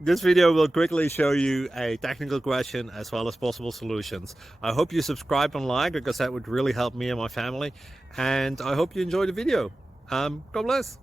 This video will quickly show you a technical question as well as possible solutions. I hope you subscribe and like, because that would really help me and my family. And I hope you enjoy the video. God bless.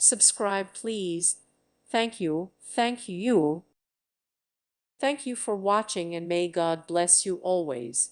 Subscribe, please. Thank you. Thank you. Thank you for watching, and may God bless you always.